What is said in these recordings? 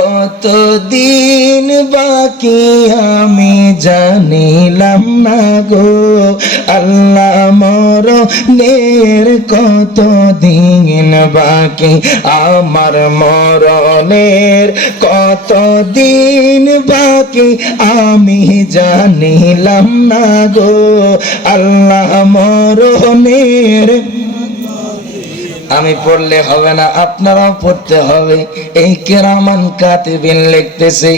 কতদিন বাকি আমি জানিলাম না গো আল্লাহ মরণের কতদিন বাকি আমার মরণের কতদিন বাকি আমি জানিলাম না গো আল্লাহ মরণের আমি পড়লে হবে না, আপনারাও পড়তে হবে। এই কেরামান কাতিবিন লিখতেছে,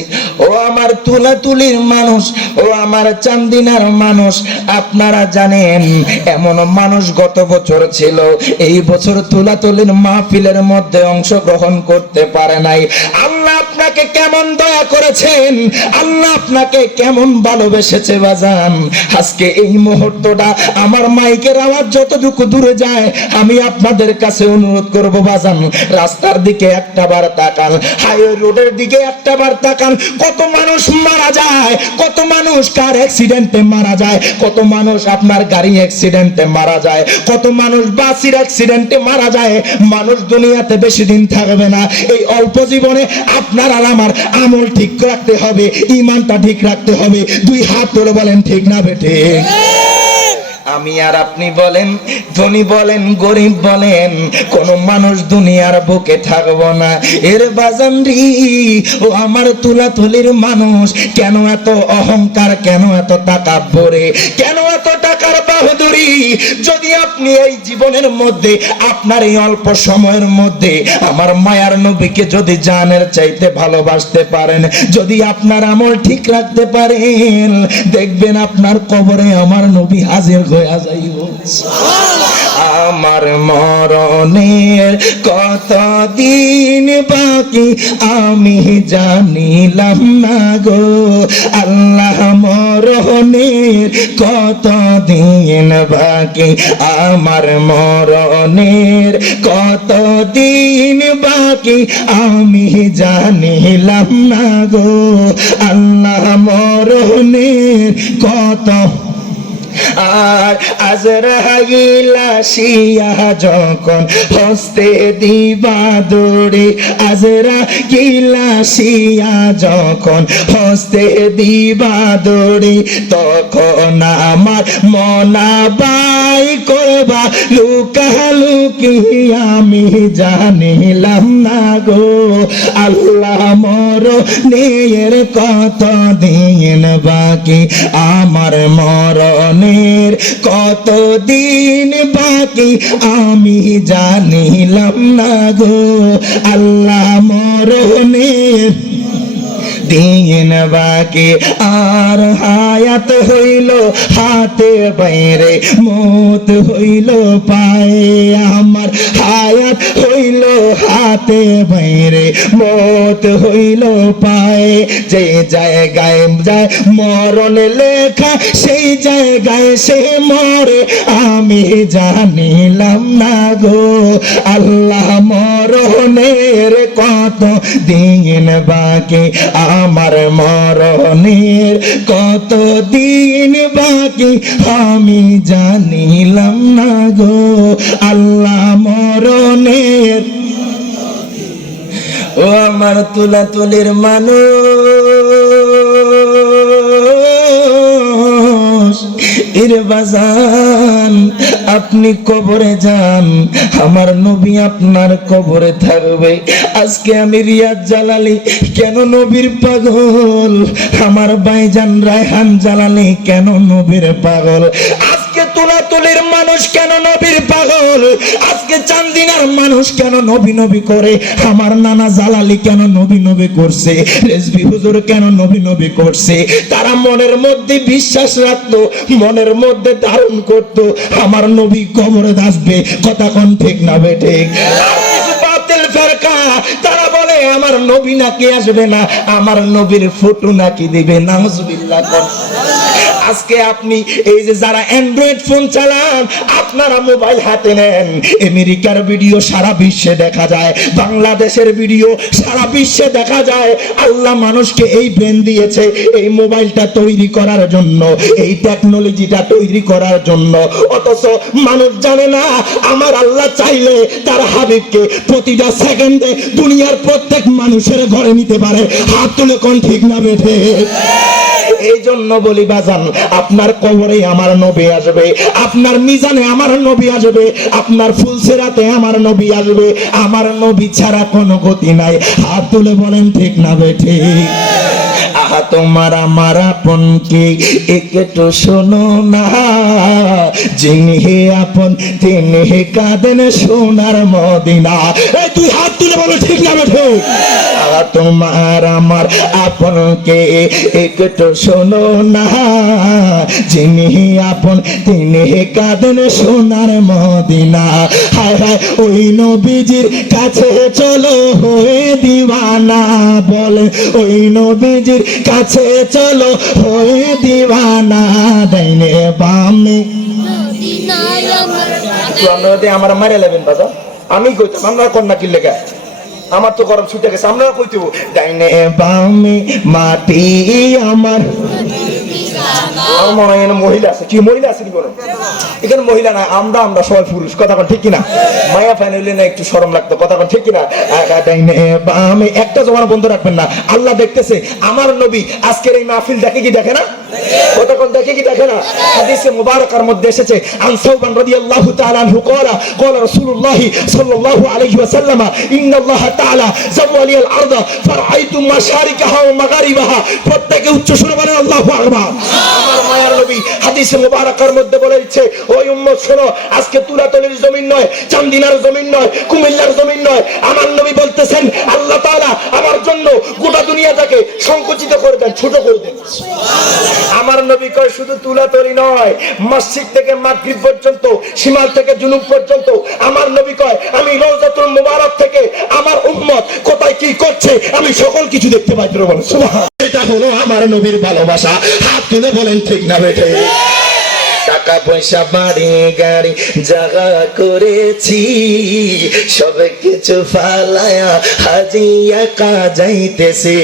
ও আমার তুলাতুলির মানুষ, ও আমার চান্দিনার মানুষ, আপনারা জানেন এমন মানুষ গত বছর ছিল, এই বছর তুলাতুলির মাহফিলের মধ্যে অংশগ্রহণ করতে পারে নাই। আল্লাহ আপনাকে কেমন দয়া করেছেন, আল্লাহ আপনাকে কেমন ভালোবেসেছে বাজান। আজকে এই মুহূর্তটা আমার মাইকের আওয়াজ যতটুকু দূরে যায়, আমি আপনাদের কাছে অনুরোধ করব বাজান, রাস্তার দিকে একটাবার তাকান, হাইওয়ে রোডের দিকে একটাবার তাকান। কত মানুষ মারা যায়, কত মানুষ কার অ্যাক্সিডেন্টে মারা যায়, কত মানুষ আপনার গাড়ি অ্যাক্সিডেন্টে মারা যায়, কত মানুষ বাসের অ্যাক্সিডেন্টে মারা যায়। মানুষ দুনিয়াতে বেশি দিন থাকবে না। এই অল্প জীবনে আপনার আর আমার আমল ঠিক রাখতে হবে, ঈমানটা ঠিক রাখতে হবে। দুই হাত তুলে বলেন ঠিক না বেঠে? আমি আর আপনি বলেন, ধনী বলেন, গরিব বলেন, কোন মানুষ দুনিয়ার বুকে থাকবো না। এর বাজান রি, ও আমার তুলাতুলির মানুষ, কেন এত অহংকার, কেন এত তাকাব্বুরে, কেন এত টাকার বাহাদুরি? যদি আপনি এই জীবনের মধ্যে, আপনার এই অল্প সময়ের মধ্যে আমার মায়ার নবীকে যদি জানের চাইতে ভালোবাসতে পারেন, যদি আপনার আমল ঠিক রাখতে পারেন, দেখবেন আপনার কবরে আমার নবী হাজির হয়ে যাইব। আমার মরণের কতদিন বাকি আমি জানিলাম না গো আল্লাহ মরণের কতদিন বাকি আমার মরণের কতদিন বাকি আমি জানিলাম না গো আল্লাহ মরণের কত। আর আজরাইল আসিয়া যখন হস্তে দিবা দৌড়ে, আজরাইল আসিয়া যখন হস্তে দিবা দৌড়ে, তখন আমার মনা বাই করবা লুকালুকি আমি জানিলাম না গো আল্লাহ মরণের কতদিন বাকি আমার মরণের কতদিন বাকি আমি জানিলাম না গো আল্লাহ মরণের দিন বাকি। আর হায়াত হইল হাতে বাইরে, মত হইল পায়ে আমার, হায়াত হইল হাতে বাইরে, মত হইল পায়ে। যে জায়গায় যায় মরণ লেখা, সেই জায়গায় সে মরে আমি জানিলাম না গো আল্লাহ মরণের কত দিন বাকি আমার মরণের কত দিন বাকি আমি জানিলাম না গো আল্লাহ মরণের। ও আমার তুলাতুলির মানুষ, এর বাজান আপনি কবরে যান, আমার নবী আপনার কবরে থাকবে। আজকে আমি রিয়াজ জালালি কেন নবীর পাগল, আমার ভাইজান রায়হান জালালি কেন নবীর পাগল, আজকে তুলাতুলির মানুষ কেন নবীর পাগল, আজকে চান্দিনার মানুষ কেন নবী নবী করে, আমার নানা জালালি কেন নবী নবী করছে, রেজভি হুজুর কেন নবী নবী করছে। তারা মনের মধ্যে বিশ্বাস রাখতো, মনের মধ্যে ধারণ করতো আমার নবী কবরে আসবে। কথা কোন ঠিক না বেঠে? বাতিল ফেরকা তারা বলে আমার নবী নাকি আসবে না, আমার নবীর ফটো নাকি দিবে। নাউজুবিল্লাহ। আজকে আপনি এই যে যারা অ্যান্ড্রয়েড ফোন চালান, আপনারা মোবাইল হাতে নেন, আমেরিকার ভিডিও সারা বিশ্বে দেখা যায়, বাংলাদেশের ভিডিও সারা বিশ্বে দেখা যায়। আল্লাহ মানুষকে এই ব্রেন দিয়েছে এই মোবাইলটা তৈরি করার জন্য, এই টেকনোলজিটা তৈরি করার জন্য, অথচ মানুষ জানে না আমার আল্লাহ চাইলে তার হাবিবকে প্রতিটা সেকেন্ডে দুনিয়ার প্রত্যেক মানুষের ঘরে নিতে পারে। হাত তুলে কোন ঠিক না বেঠে? এই জন্য বলি বাজান, আপনার কবরে আমার নবী আসবে, আপনার মিজানে আমার নবী আসবে, আপনার ফুলসেরাতে আমার নবী আসবে। আমার নবী ছাড়া কোনো গতি নাই। হাত তুলে বলেন ঠিক না বেঠে? আহা তোমার আমার আপন কে একটু শোনো না, যিনি হে আপন তিনি হে কাঁদেন সোনার মদিনা। এই তুই হাত তুলে বলো ঠিক না বেঠে? আহা তোমার আমার আপন কে একটু শোনো না, যিনি হে আপন তিনি হে কাঁদেন সোনার মদিনা। হায় হায় ওই নবীজির কাছে চলো হয়ে দিওয়ানা, বলে ওই নবীজির কাছে চলো হয়ে দিওয়ানা। ডাইনে বামে আমার মারে লেবেন বাবা, আমি কইতাম আপনারা কন্যা কি লেগে, আমার তো গরম ছুটে গেছে, আপনারা কইতে ডাইনে বামে মাটি আমার। আমার মনে হয় মহিলা আছে, কি মহিলা আছে কি বলেন? এখানে মহিলা না, আমরা সবাই পুরুষ, কথা কোন ঠিক কিনা? মায়া ফাইনালি না একটু শরম লাগতো, কথা কোন ঠিক কিনা? আমি একটা জমানা বন্ধ রাখবেন না, আল্লাহ দেখতেছে। আমার নবী আজকের এই মাহফিল দেখে কি দেখে না? কথা কোন দেখে কি দেখে না? হাদিসে মুবারাকার মধ্যে এসেছে, আন সাওবান রাদিয়াল্লাহু তাআলা আনহু ক্বালা ক্বালা রাসূলুল্লাহ সাল্লাল্লাহু আলাইহি ওয়াসাল্লাম ইন্নাল্লাহ তাআলা যাওয়ালিয়াল আরদা ফারাআইতু মাশারিকাহা ওয়া মাগারিবাহা। প্রত্যেকে উচ্চ সুরে বলেন আল্লাহু আকবার। আমার মায়ার নবী হাদিসে মুবারাকার মধ্যে বলেছে, ওই উম্মত শোনো, আজকে তুলাতলির জমিন নয়, চান্দিনার জমিন নয়, কুমিল্লার জমিন নয়। আমার নবী বলতেছেন আল্লাহ তাআলা আমার জন্য গোটা দুনিয়াটাকে সংকুচিত করে দেন, ছোট করে দেন। আমার নবী কয় শুধু তুলাতলি নয়, মসজিদ থেকে মাগরিব পর্যন্ত, শিমাল থেকে জুনুব পর্যন্ত। আমার নবী কয় আমি রওজাতুল মুবারক থেকে আমার উম্মত কোথায় কি করছে আমি সকল কিছু দেখতে পাই। সুবহান। এটা হলো আমার নবীর ভালোবাসা। হাত তুলে বলেন ঠিক না বেঠে? টাকা পয়সা বাড়ি গাড়ি জাগা করেছি, সব কিছু ফালায়া হাজিয়া কাজাইতেছে।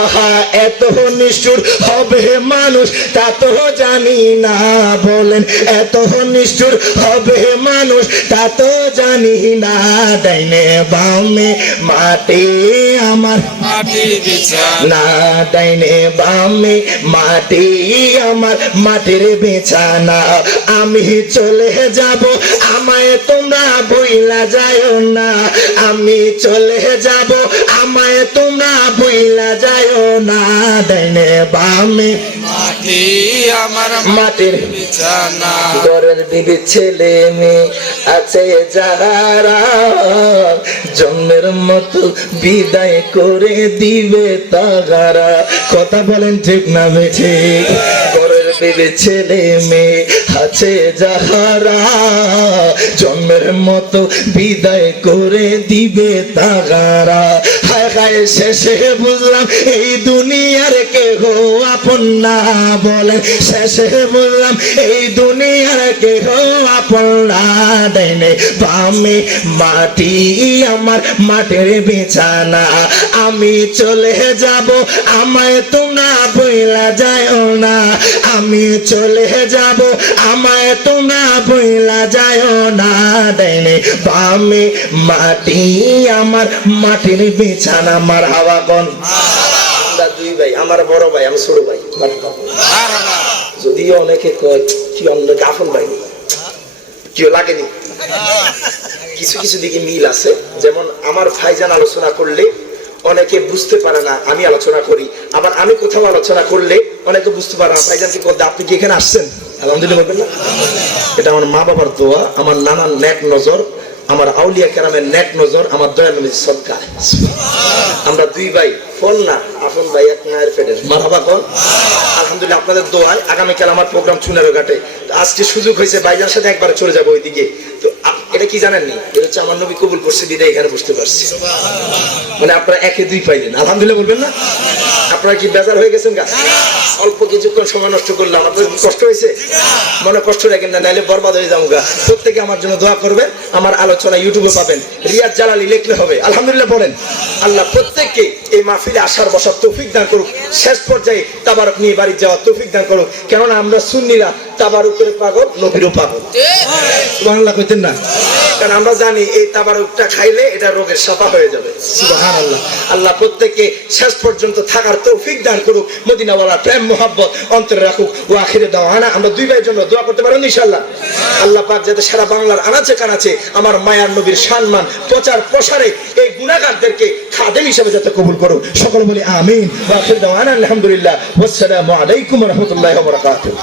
আহা এত নিষ্ঠুর হবে মানুষ তা তো জানি না, বলেন এত নিষ্ঠুর হবে মানুষ তা তো জানি না। ডাইনে বামে মাটি আমার মাটির বিছানা, ডাইনে বামে মাটি আমার মাটির বিছানা। আমি চলে যাব আমায় তোমরা ভুইলা যাও না, আমি চলে যাব আমায় তোমরা ভুইলা যাও না। ডাইনে বামে মাটি আমার মাটির বিছানা, ঘরের বিবি ছেলে মেয়ে আছে যারা জন্মের মতো বিদায় করে দিবে তাগারা। কথা বলেন ঠিক না বেঠে? ঘরের বিবি ছেলে মেয়ে আছে যাহারা জন্মের মতো বিদায় করে দিবে তাগারা। হায় হায় শেষে বুঝলাম এই দুনিয়ার কেহ আপন না, বলেন শেষে বুঝলাম এই দুনিয়ার কেহ আপন না। ডাইনে বামে মাটি আমার মাটির বিছানা, আমি চলে যাব আমায় তোমরা ভুইলা যাও না, আমি চলে যাব আমায় তোমরা ভুইলা যাও না। ডাইনে বামে মাটি আমার মাটির বিছানা। আমার হাওয়া কোন? আমরা দুই ভাই, আমার বড় ভাই, আমি ছোট ভাই। যদিও অনেকে কয় কি অন্য গাফল ভাই, কেউ লাগেনি, কিছু কিছু দিকে মিল আছে। যেমন আমার ভাইজান আলোচনা করলে অনেকে বুঝতে পারে না আমি আলোচনা করি, আবার আমি কোথাও আলোচনা করলে অনেকে বুঝতে পারে না ভাইজানকে বলতে আপনি কি এখানে আসছেন? আলহামদুলিল্লাহ বলবেন না? এটা আমার মা বাবার দোয়া, আমার নানার নেক নজর, আমার আউলিয়া কেরামের নেক নজর, আমার দয়া নবীর সদকা। আমরা দুই ভাই, ফোন না আপন ভাই, এক মায়ের পেটের। মারহাবা কোন? আলহামদুলিল্লাহ আপনাদের দোয়ায় আগামীকাল আমার প্রোগ্রাম চুনারো ঘাটে। আজকে সুযোগ হয়েছে ভাইজানের সাথে একবারে চলে যাবো ওইদিকে। তো এটা কি জানেননি? এটা হচ্ছে আমার নবী কবুল করছে বিদায় এখানে বুঝতে পারছি। মানে আপনারা একে দুই পাইলেন, আলহামদুলিল্লাহ বলবেন না? আপনারা কি বেজার হয়ে গেছেন গা? অল্প কিছুক্ষণ সময় নষ্ট করলাম, আপনাদের কষ্ট হয়েছে? মনে কষ্ট রাখেন না, নাইলে বরবাদ হয়ে যাবো গা। প্রত্যেকে আমার জন্য দোয়া করবেন। আমার আলোচনা ইউটিউবে পাবেন, রিয়াজ জালালি লিখলে হবে। আলহামদুলিল্লাহ বলেন। আল্লাহ প্রত্যেককে এই মাহফিলে আসার বসার তৌফিক দান করুক, শেষ পর্যায়ে তাবারক নিয়ে বাড়ি যাওয়ার তৌফিক দান করুক। কেননা আমরা সুন্নিরা তাবারুকের পাগল, নবীরও পাগল। সুবহানাল্লাহ কইতেন না? কারণ আমরা জানি এই তাবারুকটা খাইলে এটা রোগের সাফা হয়ে যাবে। সুবহানাল্লাহ। আল্লাহ প্রত্যেককে শেষ পর্যন্ত থাকার তৌফিক দান করুক, মদিনাওয়ালার প্রেম মোহাব্বত অন্তরে রাখুক। ও আখিরে দাওয়ানা। আমরা দুই ভাইয়ের জন্য দোয়া করতে পারেন ইনশাআল্লাহ। আল্লাহ পাক যাতে সারা বাংলার আনাচে কানাচে আমার মায়ার নবীর সম্মান প্রচার প্রসারে এই গুনাহগারদেরকে খাদেম হিসেবে যাতে কবুল করুক। সকলে বলি আমিন। ওয়া আখিরে দাওয়ানা আলহামদুলিল্লাহ। ওয়াসসালামু আলাইকুম ওয়া রাহমাতুল্লাহি ওয়া বারাকাতুহু।